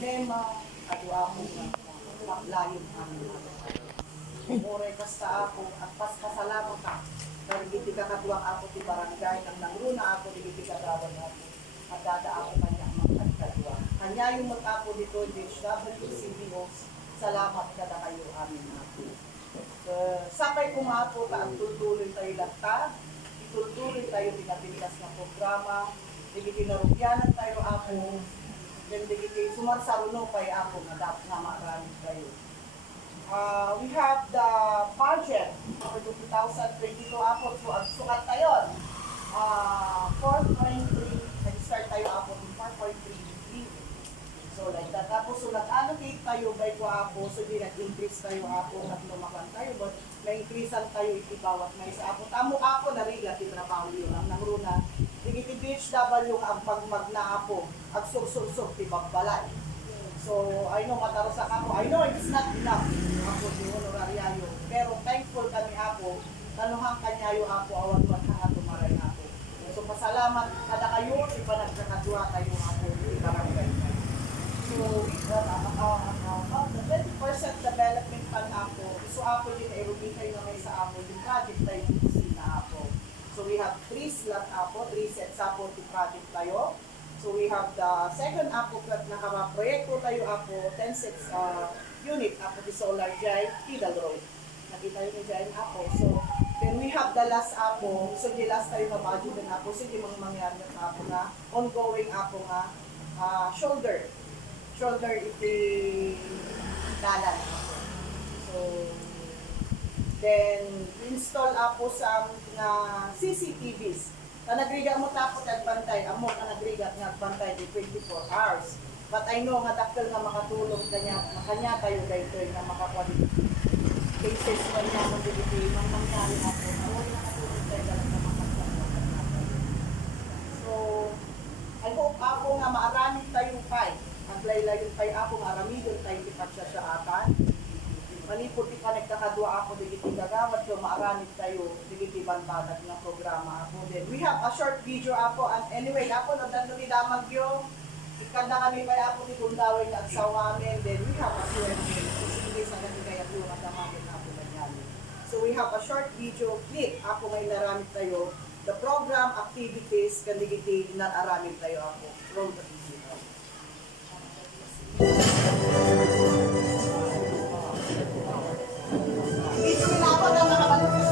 problema, at ako nga maklayon amin. Oray kasta ako, at paskasalamat ka. Pero hindi ka katuwang ako ti barangay, nang nangruna ako, hindi ka kagawan ako. At dada ako kanya magkatuwa. Kanya yung mag-ako dito, HWCBO, salamat ka na kayo amin ako. Sakay ko nga po, at tutuloy tayo lagta, itutuloy tayo pinapilikas ng programa, tinarugyanan tayo ako, then sumarsarunong kayo ako, dapat nga maraming kayo. We have the budget for 2022 ako, so ang sukat tayo, 4.3, nag-start tayo ako ng 4.3 billion. So like that. Tapos so nag-allocate tayo by ko ako, so di nag-increase tayo ako, naglumakan tayo, but na-increasean tayo itibawat na isa ako. Tamo ako, narigat yung trabaho yun, ang nangruna. Digiti BHW ang pagmagna ako, at sur-sur-sur, tibagbalay. So, I know matarosak ako. I know it's not enough ako di honoraryayo. Pero thankful kami ako. Tanuhang kanyayo ako, awan man nga tumaray ako. So, pasalamat kada kayo, iba nagkakadwa kayo ako, ibarangay. So, the 20% development fund ako, so ako din aerobic kayo na may sa ako, yung project tayo na ako. So, we have 3 slot ako, 3 sets ako, the project tayo. So we have the second ako at nakaproyekto tayo ako, 10-6 unit ako di Solar Giant, Tidal Road. Nakita yun ni Giant ako. So then we have the last ako, so di last tayo na budget din ako, so di mangyari na ako na ongoing ako nga shoulder iti dalan ako. So then install ako sa CCTVs. Nagriga mo tapos nagbantay, amo ka nagriga at nagbantay di 24 hours. But I know nga dakil nga makatulong kanya tayo dahito nga makakwaliti. Cases man niya kung dito man mangyari ako, ako nakatulong tayo dalang na makasalamat natin. So, I hope ako nga maarami tayo pay. Ang laylayon tayo ako, maaramidon tayo ipagsasyaakan. Malipot pa nagkakadwa ako, digiti gagawad ko, maaramid tayo, digiti banbadag ng programa ako. Then we have a short video ako, and anyway, ako, nagdando ni Damag yung, ikanda kami pa ako ni Kundawin at Sawamin, then we have a short video, sige sa ganyan kaya yung at damagin ako ganyan. So we have a short video clip, ako may naramid tayo, the program, activities, kandigiti, nararamid tayo ako, from the video. Dito minapag ang mga bantuan.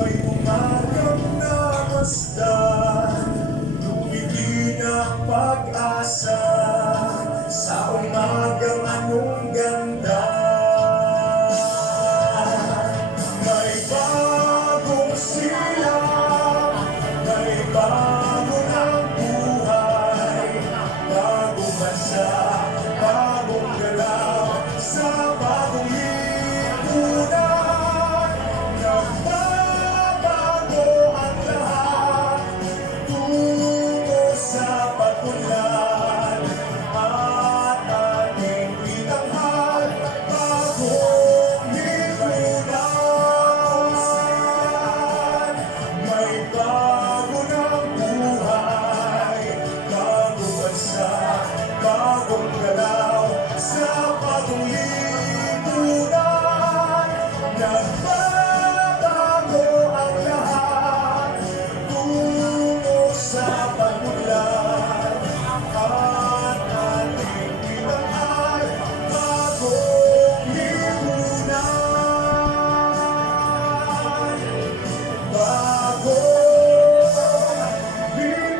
may umagang namasdan, lumiti ng pag-asa sa umagang anong ganda. May bagong silang, may bagong ang buhay, bagong bansa, bagong galaw, sa bagong lipunan. Nagbabago ang lahat, tungo sa pagpunlan, at ating itanghal, bagong lipunan. May bago ng buhay, bagong bansa, bagong galaw, sa bagong lipunan. Nagbabago ang lahat, tungo sa pagmulan, at ating itanghal, bagong lipunan. Bagong lipunan.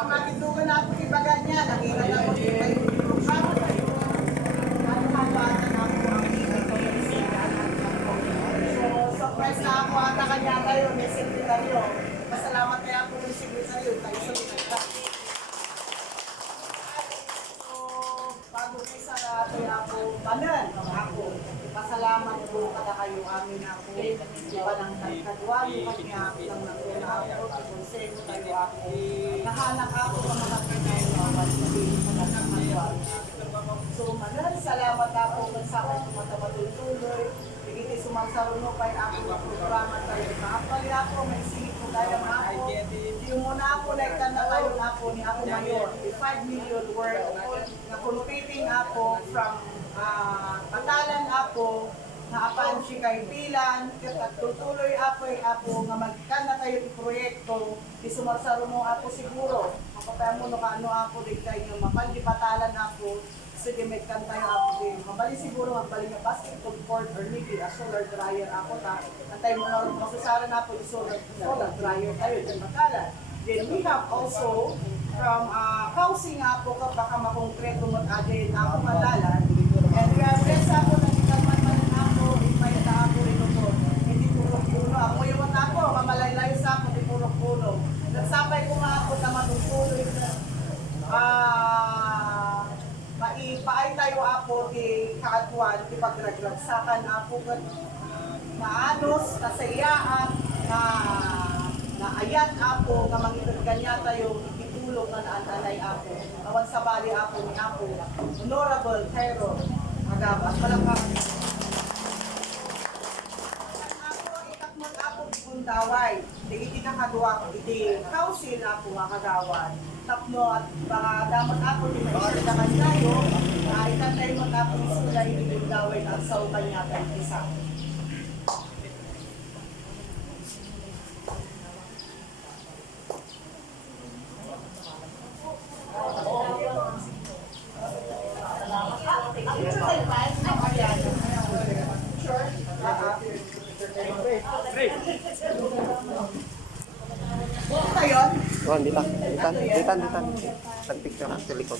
Matindugan na ako ibaga niya, nakita na ako yung may programa kayo. Ano nga ba na ako ang So, surprise na ako ata kanya kayo, may sekretaryo. Pasalamat kaya ako may sekretaryo, tayo sa pinagka. So, bago kaysa natin ako, banan ako. Pasalamat po kada kayo amin ako. Ipanang nagkadwalo kanya, bilang nagkuna ako, konseho tayo ako. Nahanak ako ng mga kanay na sabihin ko na nagkadwalo. So, manan, salamat ako kung sa akin tumatawatuloy. Higit sumasaruno kay ako ng programa tayo. Kaapali ako, may singit ko kaya ako. Yung muna ako, nagtanda kayo ako ni ako mayor. 5 million worth na competing ako from patalan ako na apan siya kay Pilan, at tutuloy ako nga magkan na tayo yung proyekto, isumagsaro mo ako siguro, kapaya mo no kaano ako din kayo, mapandi patalan ako, sige magkan tayo ako din, mabali siguro magbali nga basketball court or maybe a solar dryer ako ta, antay mo na masusaran ako yung solar dryer tayo, dyan patalan. Then we have also from housing ako kapag makongkreto mag-adin ako patalan, and we have rest ako na ikaman ako, ipayata ako rin ito. Hindi purok-puno. Ako yung ako, mamalaylay sa ako, hindi purok-puno. Nagsapay ko nga ako na matungtuloy na maipaay tayo ako di kaatuan, di pagragragsakan ako maanos, nasayaan, na ayat ako, na mangitag kanya tayo, itulong na naananay ako. Awan sa bali ako ni ako, Honorable Cairo Agabas. Malangkang. Ako, itakmon ako di Gundaway. Iti kakagawa ko, iti council ako nga kagawan. Tapno at baka dapat ako di maisitakan tayo, itantay mo ako isula iti Gundaway at sa kanya tayo isa. Oh, dito. Dito. Picture sa likod.